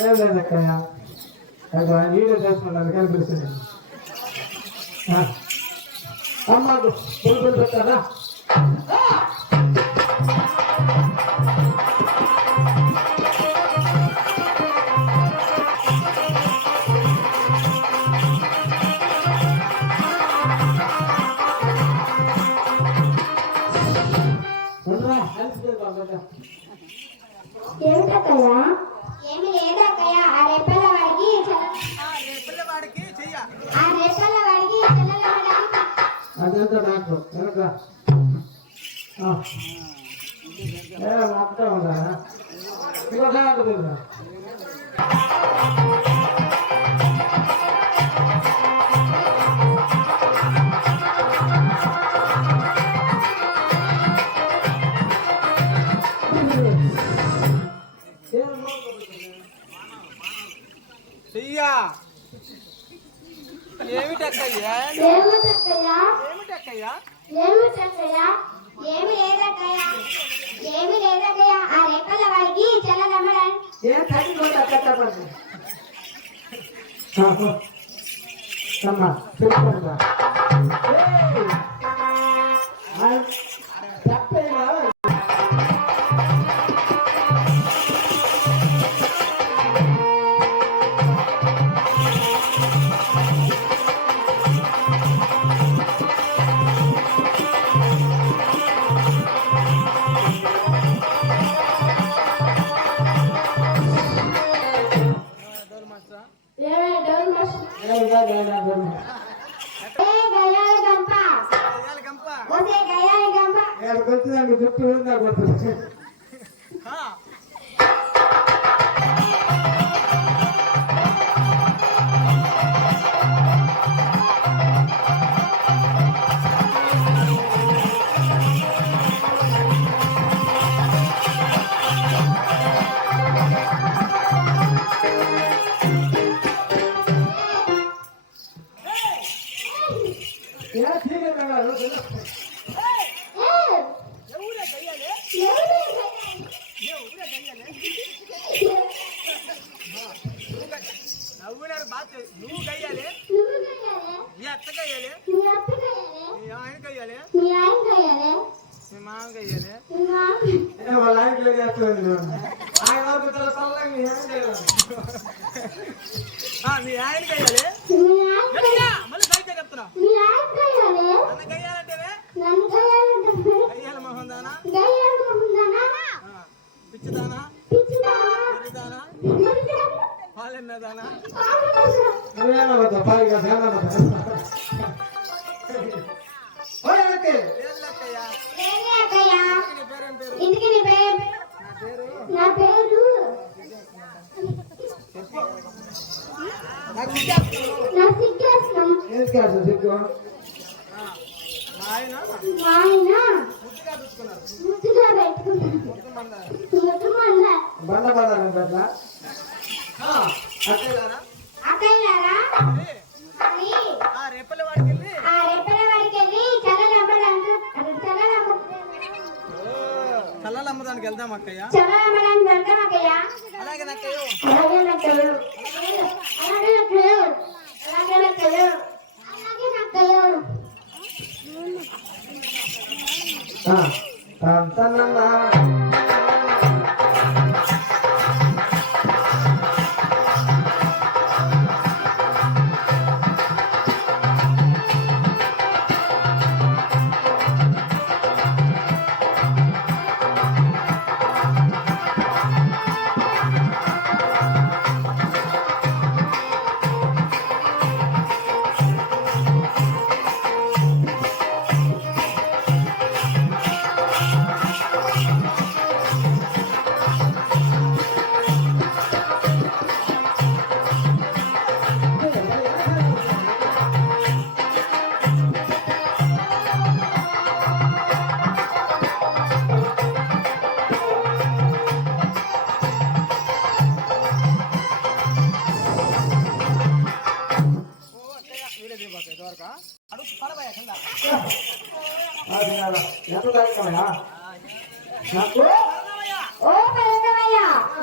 ఏం లేదక్కయ్య నీళ్ళు చేసుకున్నారు కనిపిస్తుంది. అమ్మ పులుపులు పెట్టారా? ఏమిటక్కయ్యా ఏమి లేదక్కయ్యా. ఆ రెప్పల వాడికి చెయ్య. ఆ అదంతా నాకు వెనక. ఏ ఉందా? చెయ్యా ఏమిటక్కయ్యా? ఏమిటక్కయ్యా? ఏమిటక్కయ్యా? ఏమిటక్కయ్యా? ఏమి లేదక్కయ్యా? ఏమి లేదక్కయ్యా? ఆ రెప్పల వాడికి చల్లదమ్మడానికి ఏ తల్లి కూడా అమ్మా చెప్తా Gracias. जाना जाना ఆ రేపల్లి వాడికి వెళ్ళి ఆ రెప్పల వాడికి వెళ్ళి వెళ్దాం అక్కయ్య. అలాగే నక్కయ్య కాదా? ఎంత తాగినావయ్యా? నాకు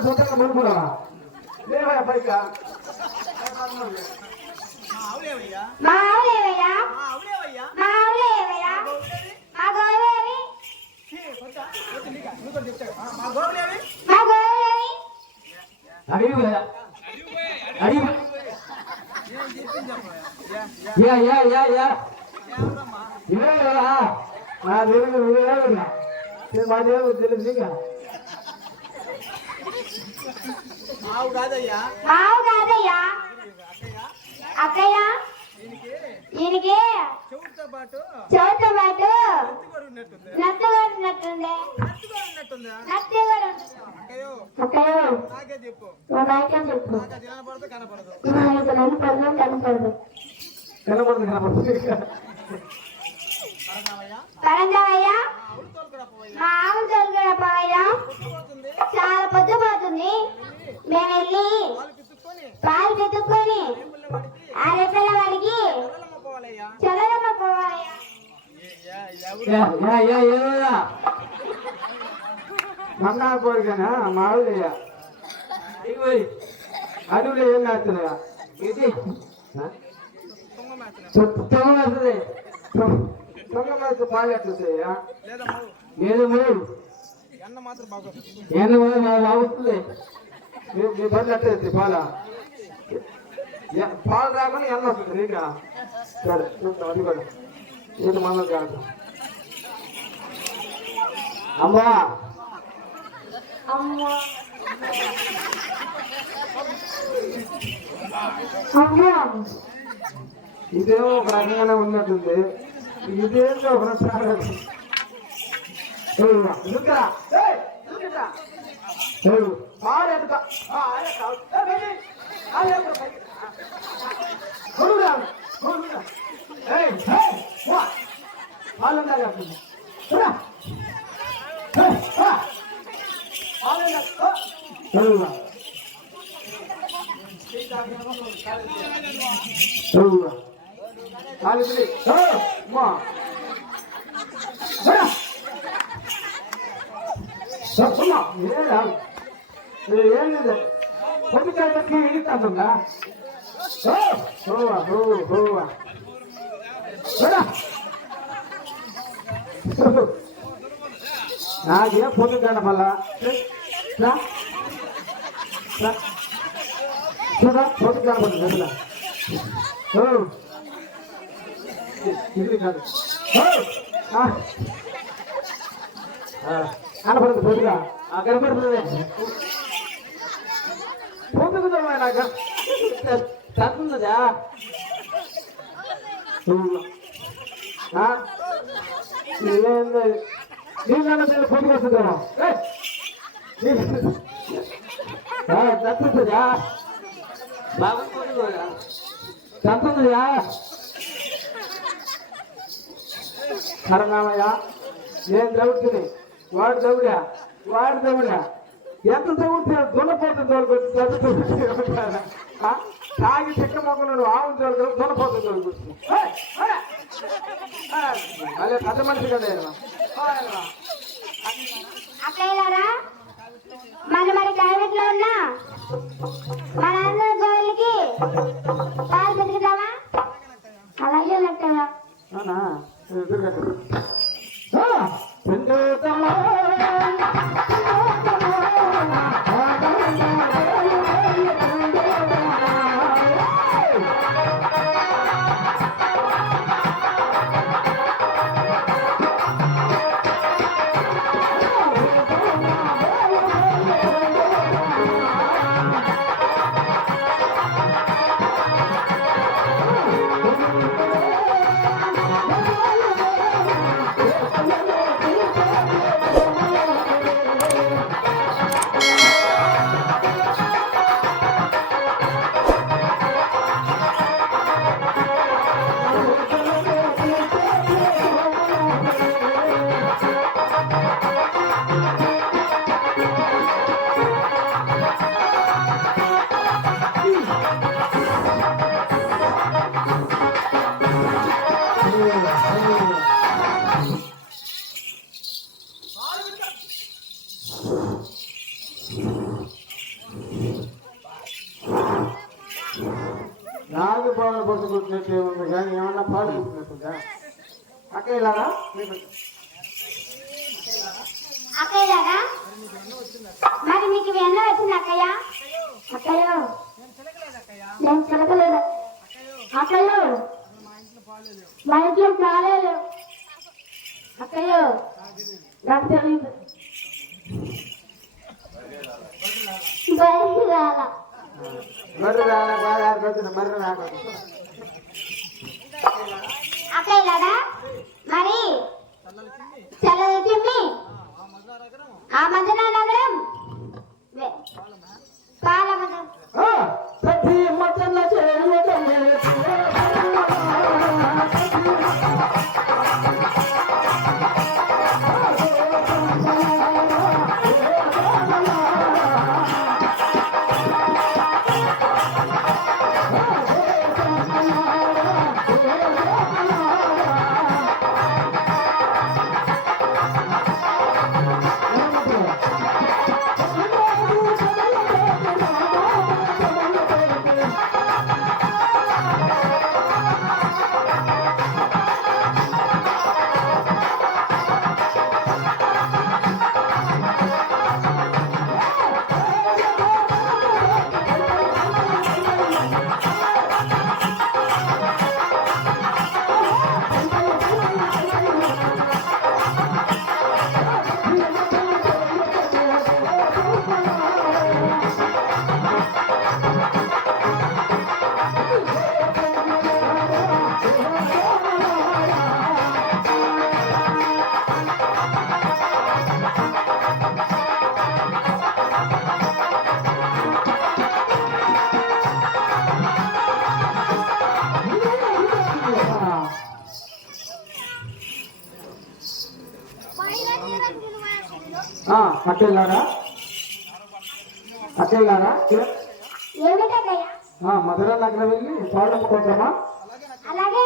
సొంతంగా మునుకున్నావా? లేవయ్యా పైకా? మా ఆవులేవయ్యా మా ఆవులేవయ్యా మా గోవులేవి మా గోవులేవి మా గోవులేవి. అడిగి- చెప్పింది చెప్పవయ్యా యా, యా, యా, యా? ఇవే కదా? నా దేవుడు కదా? నేను మా దేవుడు తెలియదు నీకా? ఆవు కాదయ్యా. ఆవు కాదయ్యా. అక్కయ్య. అక్కయ్య దీనికి దీనికి చెవుతో పాటు చోటు పాటు నత్తు ఎత్తు కూడా ఉన్నట్టుందా? నత్తి ఉంటుంది అక్కయ్యో. నాకే చెప్పు. నాకేం చెప్పు. నాకు అది కనపడదు. కనపడదు. నాకు కనపడదు కనపడదు. పరంజావయ్యా మా ఆవులు తోలుకురా పోవయ్యా మా ఆవు తొలగరా పోయా పుట్టుకుపోతుంది చాలా పొద్దుపోతుంది మేము వెళ్ళి పాలు వాడికి ఆ వాడికి పొలాలమ్మ పోవాలయ్యా? మన్నా పోయినా మావులయ్యా అడవులు ఏం కాస్తున్నాయా ఇది తొంగ వస్తుంది పాలు ఎట్లుతాయా లేదమ్మా ఏదో మూడు. ఎన్న మాత్రం అవుతుంది మీ మీ బండి అట్టే పాల? పాలు రాకుండా ఎన్న వస్తుంది నీకా? సరే చూద్దాం అది కూడా. ఇది మన కాదు అమ్మా! అమ్మో! అమ్మో! ఇదేమో ఒక రకంగానే ఉన్నట్టుంది. இதே பிரசாரம் இருக்கா ஆறு எடுக்கா ஆறு ஆறு Oh, நாலு புள்ளி அம்மா சத்தமா ஏழா கணப்படுத்து போதுக்கா கணப்படுத்து பொந்துக்குதான் நாக்கா தந்துதா நீங்க பொந்துக்கா தந்துதா தந்துதா చదువుతుందా నేను చదువుతుందా చదువుతుందా కరణామయ్య నేను దౌడుతుంది వాడు దౌడా? వాడు దౌడా? ఎంత దౌడితే దున్నపోతుంది తోలుకొచ్చి చదువుతుంది తాగి చెక్క మొక్కలు ఆవు తోలుకొని దున్నపోతుంది తోలుకొచ్చి అదే పెద్ద మనిషి కదా. అక్కయ్యలారా మన మరి క్లైమేట్లో ఉన్నా? మన అందరి గోళ్ళకి పాలు పెట్టుకుందామా అలాగే అవునా అక్క ఇలారా అక్కయ్యగా మరి మీకు వెన్న వచ్చింది అక్కయ్య? అక్కయ్య. నేను చిలకలేదు. అక్కయ్య. మా ఇంట్లో పాలేదు అక్కయ్య. నాకు తెలియదు రాలా. మర్రి బాగా మర్రి అక్కయ్యలాగా మరి? చల్లదు చిమ్మి ఆ మదన నగరం? మధుర నగరం వెళ్ళి పాలు అమ్ముకుంటామా అలాగే.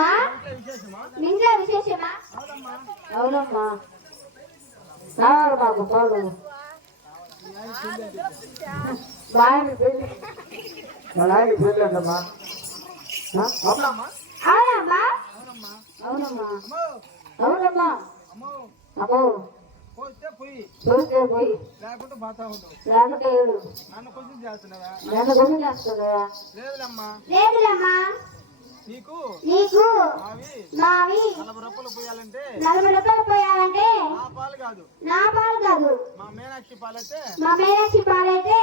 ఏమమ్మా ఇంట్లో విశేషమా? అవునమ్మా. అవునమ్మా కావాలి మాకు పాలు. మా ఆయన పెళ్ళి మా ఆయన పెళ్ళి అంటమ్మా అవునమ్మా. అవునమ్మా. అవునమ్మా. అవునమ్మా. అమ్మో. అవునమ్మా పోస్తే పోయి. చూస్తే పోయి. లేకపోతే బాతా ఉంటావు. లేకపోతే ఏడు. నన్ను కొంచెం చేస్తున్నావా? నన్ను గుండె చేస్తుందా లేదులమ్మా. లేదులమ్మా. నీకు మావి నలభై రూపాయలు పోయాలంటే నలభై రూపాయలు పోయాలంటే నా పాలు కాదు. నా పాలు కాదు. మా మీనాక్షి పాలైతే మా మీనాక్షి పాలైతే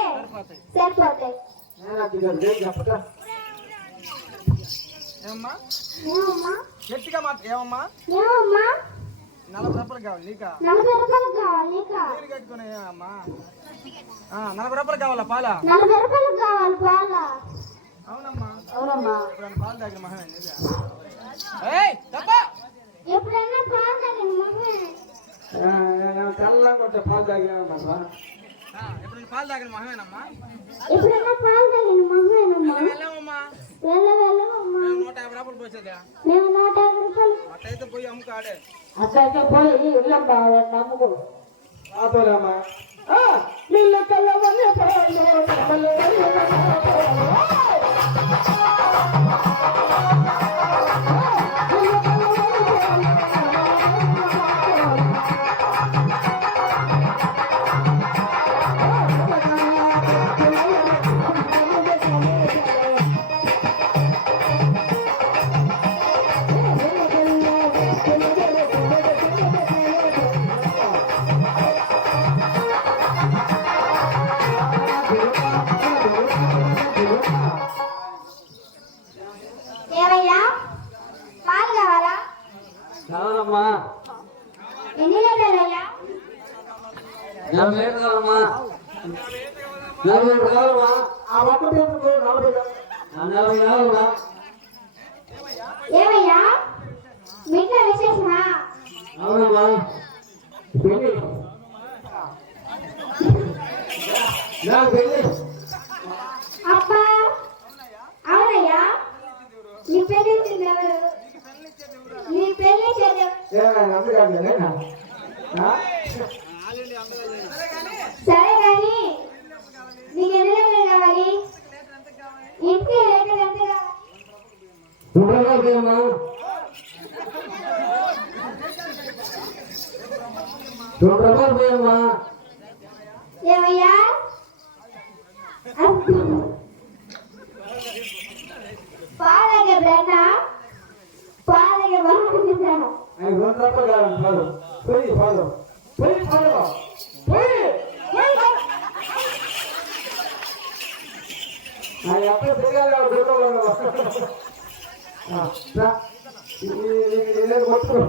సరిపోతాయి. ఏమమ్మా ఏమమ్మా? గట్టిగా మాట ఏమమ్మా? ఏమమ్మా? నలభై రూపాయలు కావాలి నీకా? నలభై రూపాయలు కావాలి నీకు? నీరు కట్టుకునే అమ్మా ఆ, నలభై రూపాయలు కావాలా పాల? నలభై రూపాయలు కావాలి పాల? అవునమ్మా. ఇప్పుడు పాలు తాగిన మహా ఎప్పుడైనా పాలు తాగిన మమ్మీ తెల్లంగా ఉంటే పాలు తాగినా ఇప్పుడు పాలు తాగిన మహమేనమ్మా? ఎప్పుడైనా పాలు తాగిన మమ్మీనమ్మా వెళ్ళామమ్మా వెళ్ళ వెళ్ళమమ్మా మేము నూట యాభై రూపాయలు పోసేదా మేము నూట యాభై రూపాయలు. అట్టయితే పోయి అమ్ముకు ఆడే. అక్కడికే పోయి ఇల్లమ్మా నమ్ముకో ఆపోరామా నీళ్ళ కల్లవన్నీ పోయి సరే కానీ నీకు ఎన్ని లైట్లు కావాలి? ఇంటికి లైట్లు ఎంత కావాలి? ఏమయ్యా? follow, please follow, please follow, please. నా ఎక్కడ తిరగాలి గుర్రంలో కొట్టుకో